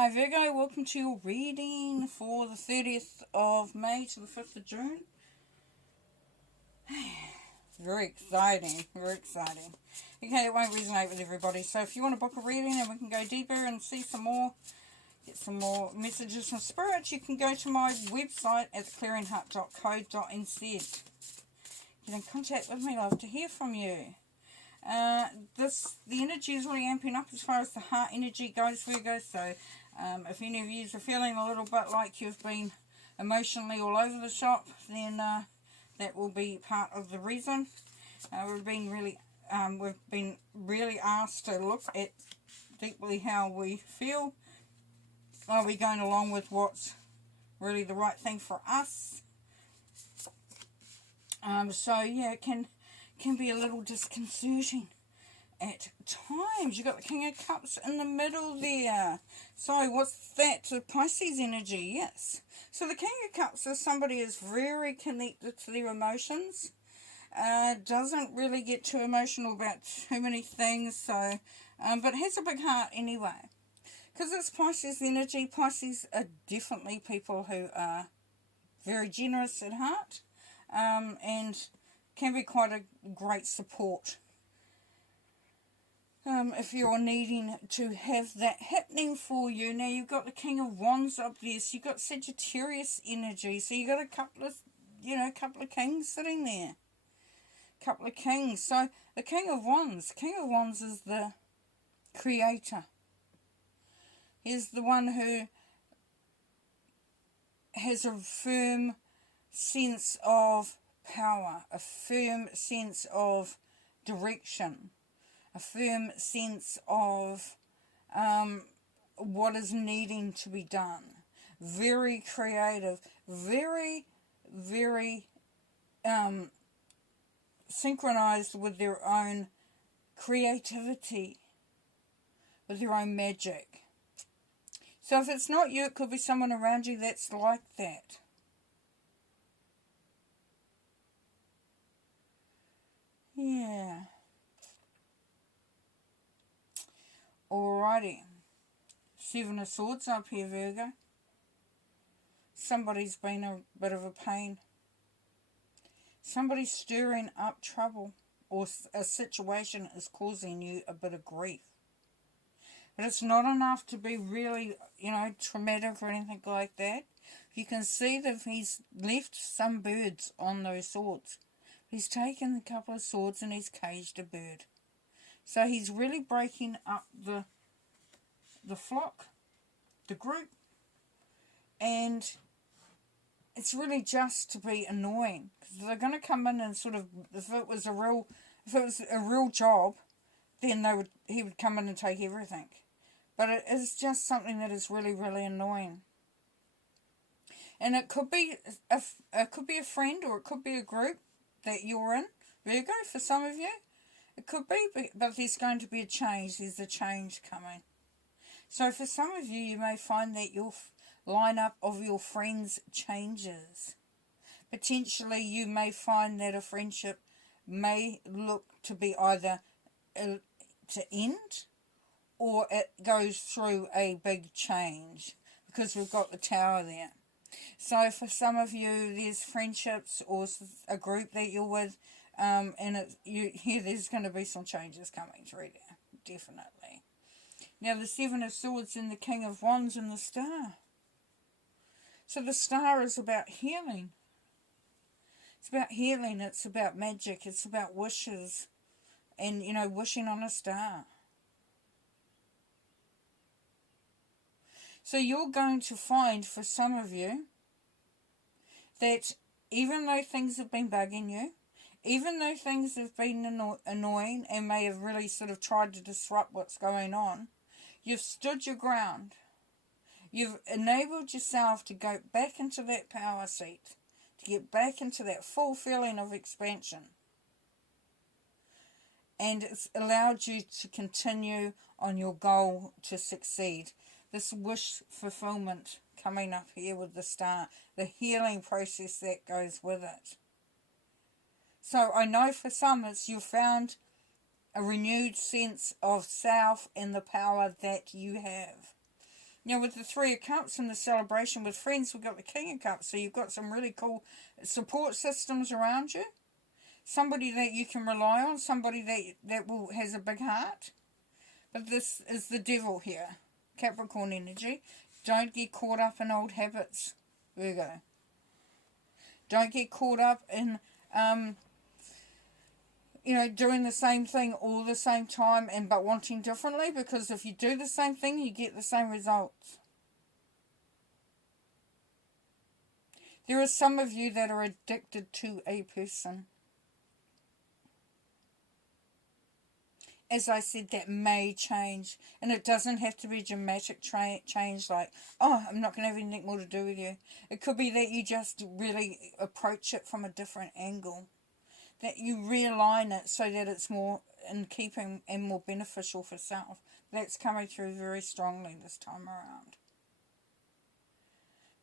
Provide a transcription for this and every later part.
Hi Virgo, welcome to your reading for the 30th of May to the 5th of June. Very exciting, very exciting. Okay, it won't resonate with everybody, so if you want to book a reading and we can go deeper and see some more, get some more messages from Spirit, you can go to my website at theclearingheart.co.nz. Get in contact with me, I'd love to hear from you. The energy is really amping up as far as the heart energy goes, Virgo, so if any of you are feeling a little bit like you've been emotionally all over the shop, then that will be part of the reason. We've been really asked to look at deeply how we feel. Are we going along with what's really the right thing for us? So yeah, it can be a little disconcerting at times. You've got the King of Cups in the middle there. So what's that? The Pisces energy, yes. So the King of Cups is somebody who's very connected to their emotions. Doesn't really get too emotional about too many things. So, but has a big heart anyway. Because it's Pisces energy. Pisces are definitely people who are very generous at heart. And can be quite a great support. If you're needing to have that happening for you. Now you've got the King of Wands up there, so you've got Sagittarius energy, so you've got a couple of kings sitting there. Couple of kings. So the King of Wands is the creator. He's the one who has a firm sense of power, a firm sense of direction, a firm sense of what is needing to be done. Very creative, very, very synchronized with their own creativity, with their own magic. So if it's not you, it could be someone around you that's like that. Yeah. Alrighty. Seven of Swords up here, Virgo. Somebody's been a bit of a pain. Somebody's stirring up trouble, or a situation is causing you a bit of grief. But it's not enough to be really, traumatic or anything like that. You can see that he's left some birds on those swords. He's taken a couple of swords and he's caged a bird. So he's really breaking up the flock, the group, and it's really just to be annoying, because they're going to come in and sort of, if it was a real job, then he would come in and take everything. But it is just something that is really, really annoying. And it could be a friend, or it could be a group that you're in, Virgo, for some of you. It could be, but there's going to be a change. There's a change coming. So for some of you, you may find that your lineup of your friends changes. Potentially, you may find that a friendship may look to be either to end, or it goes through a big change, because we've got the Tower there. So for some of you, there's friendships or a group that you're with, and there's going to be some changes coming through there, definitely. Now the Seven of Swords and the King of Wands and the Star. So the Star is about healing. It's about healing, it's about magic, it's about wishes, and, wishing on a star. So you're going to find, for some of you, that even though things have been bugging you, even though things have been annoying and may have really sort of tried to disrupt what's going on, you've stood your ground. You've enabled yourself to go back into that power seat, to get back into that full feeling of expansion. And it's allowed you to continue on your goal to succeed. This wish fulfillment coming up here with the Star, the healing process that goes with it. So I know for some you've found a renewed sense of self and the power that you have. You know, with the Three of Cups and the celebration with friends, we've got the King of Cups. So you've got some really cool support systems around you. Somebody that you can rely on. Somebody has a big heart. But this is the devil here. Capricorn energy. Don't get caught up in old habits, Virgo. Don't get caught up in, doing the same thing all the same time but wanting differently, because if you do the same thing, you get the same results. There are some of you that are addicted to a person. As I said, that may change. And it doesn't have to be dramatic change like, oh, I'm not going to have anything more to do with you. It could be that you just really approach it from a different angle. That you realign it so that it's more in keeping and more beneficial for self. That's coming through very strongly this time around.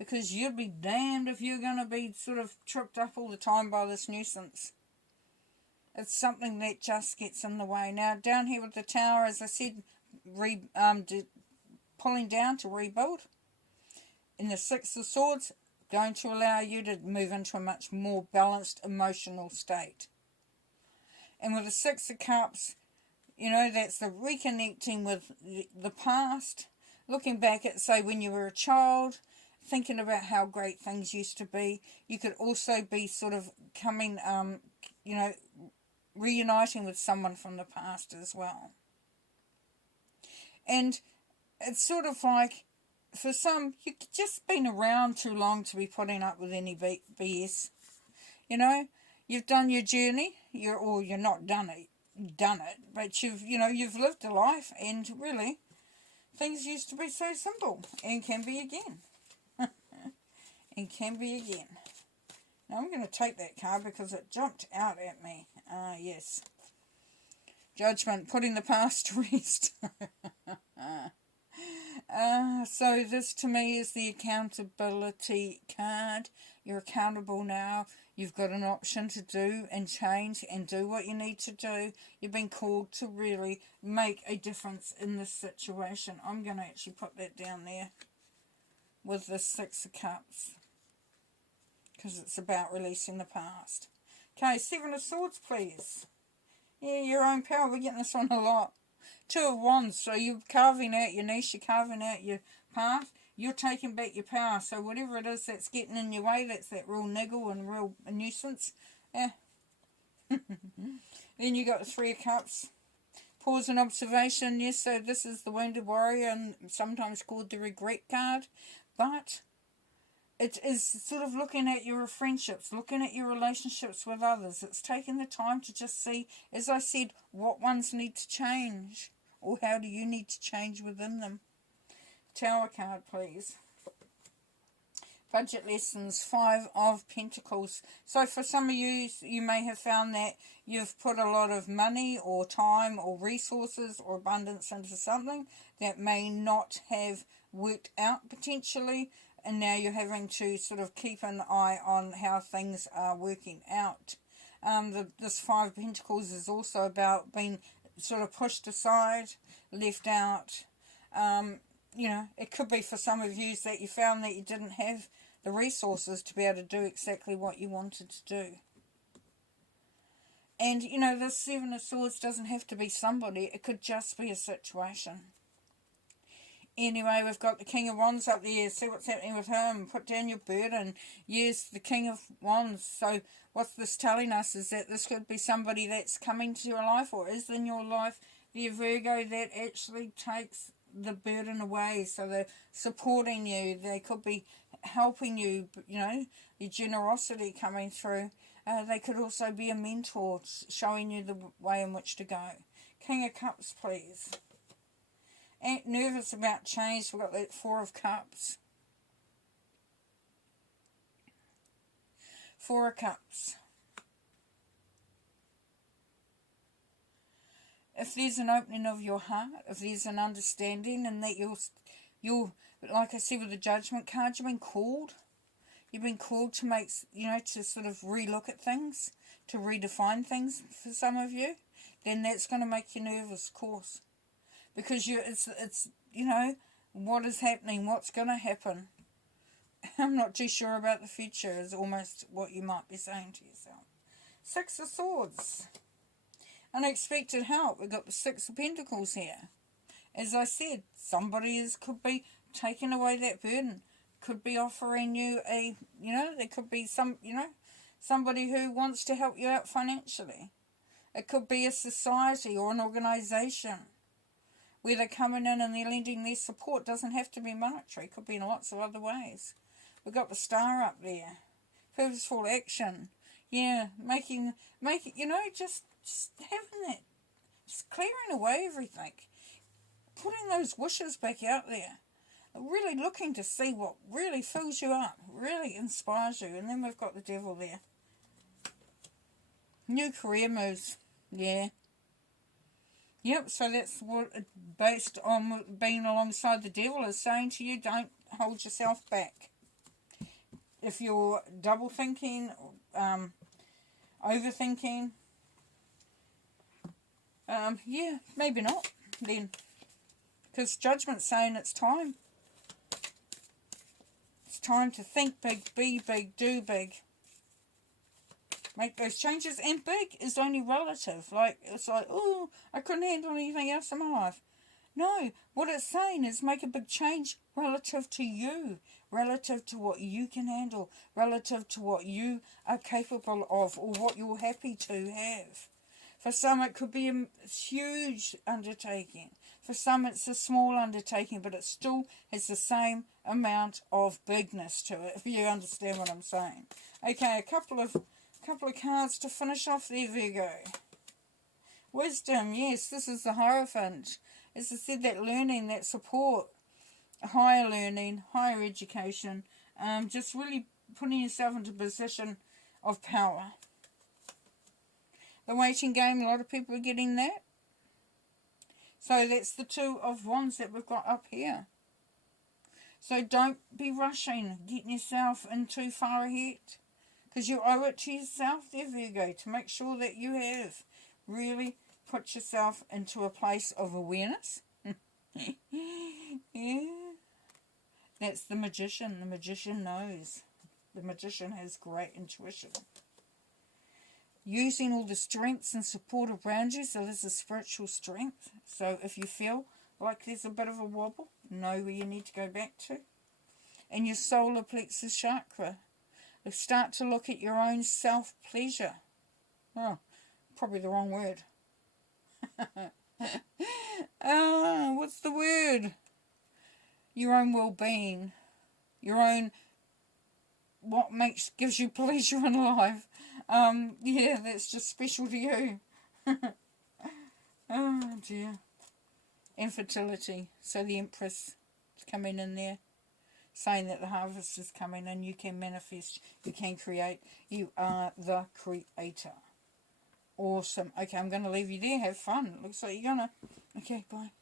Because you'd be damned if you're going to be sort of tripped up all the time by this nuisance. It's something that just gets in the way. Now, down here with the Tower, as I said, pulling down to rebuild. In the Six of Swords, going to allow you to move into a much more balanced emotional state. And with the Six of Cups, that's the reconnecting with the past. Looking back at, say, when you were a child, thinking about how great things used to be. You could also be sort of coming, reuniting with someone from the past as well. And it's sort of like, for some, you've just been around too long to be putting up with any BS. You've done your journey, you're not done it, but you've lived a life, and really, things used to be so simple, and can be again. And can be again. Now I'm going to take that card because it jumped out at me. Yes. Judgment, putting the past to rest. So this to me is the accountability card. You're accountable now. You've got an option to do and change and do what you need to do. You've been called to really make a difference in this situation. I'm going to actually put that down there with the Six of Cups, because it's about releasing the past. Okay, Seven of Swords, please. Yeah, your own power. We're getting this one a lot. Two of Wands. So you're carving out your niche. You're carving out your path. You're taking back your power. So whatever it is that's getting in your way, that's that real niggle and real nuisance. Yeah. Then you got the Three of Cups. Pause and observation. Yes, so this is the Wounded Warrior, and sometimes called the Regret card. But it is sort of looking at your friendships, looking at your relationships with others. It's taking the time to just see, as I said, what ones need to change, or how do you need to change within them. Tower card, please. Budget lessons, Five of Pentacles. So for some of you, you may have found that you've put a lot of money or time or resources or abundance into something that may not have worked out potentially, and now you're having to sort of keep an eye on how things are working out. This Five of Pentacles is also about being sort of pushed aside, left out. It could be for some of you that you found that you didn't have the resources to be able to do exactly what you wanted to do. And, the Seven of Swords doesn't have to be somebody. It could just be a situation. Anyway, we've got the King of Wands up there. See what's happening with him. Put down your burden. Yes, the King of Wands. So what's this telling us is that this could be somebody that's coming to your life or is in your life, the Virgo, that actually takes the burden away. So they're supporting you. They could be helping you, your generosity coming through. They could also be a mentor, showing you the way in which to go. King of Cups, please. Ain't nervous about change. We've got that Four of Cups. Four of Cups. If there's an opening of your heart, if there's an understanding, and that you'll, like I said with the Judgment card, you've been called. You've been called to make, to sort of relook at things, to redefine things for some of you, then that's going to make you nervous, of course. Because it's what is happening, what's going to happen. I'm not too sure about the future is almost what you might be saying to yourself. Six of Swords. Unexpected help. We've got the Six of Pentacles here. As I said, somebody could be taking away that burden. Could be offering you a, there could be somebody who wants to help you out financially. It could be a society or an organisation where they're coming in and they're lending their support. Doesn't have to be monetary. It could be in lots of other ways. We've got the Star up there. Purposeful action. Yeah, making just having that, just clearing away everything. Putting those wishes back out there. Really looking to see what really fills you up, really inspires you. And then we've got the Devil there. New career moves. Yeah. Yep, so that's what, based on being alongside the Devil, is saying to you, don't hold yourself back. If you're double thinking, overthinking, yeah, maybe not then. Because Judgment's saying it's time. It's time to think big, be big, do big. Make those changes. And big is only relative. It's like, oh, I couldn't handle anything else in my life. No, what it's saying is make a big change relative to you. Relative to what you can handle. Relative to what you are capable of. Or what you're happy to have. For some it could be a huge undertaking. For some it's a small undertaking. But it still has the same amount of bigness to it. If you understand what I'm saying. Okay, a couple of cards to finish off there, Virgo. Wisdom, yes, this is the Hierophant. As I said, that learning, that support, higher learning, higher education, just really putting yourself into a position of power. The Waiting Game, a lot of people are getting that. So that's the Two of Wands that we've got up here. So don't be rushing, getting yourself in too far ahead. Because you owe it to yourself there, Virgo, to make sure that you have really put yourself into a place of awareness. Yeah. That's the Magician. The Magician knows. The Magician has great intuition. Using all the strengths and support around you, so there's a spiritual strength. So if you feel like there's a bit of a wobble, know where you need to go back to. And your solar plexus chakra. Start to look at your own self-pleasure. Oh, probably the wrong word. What's the word? Your own well-being. Your own, what gives you pleasure in life. Yeah, that's just special to you. Oh, dear. Infertility. So the Empress is coming in there. Saying that the harvest is coming and you can manifest, you can create, you are the creator. Awesome. Okay, I'm going to leave you there. Have fun. Looks like you're going to. Okay, bye.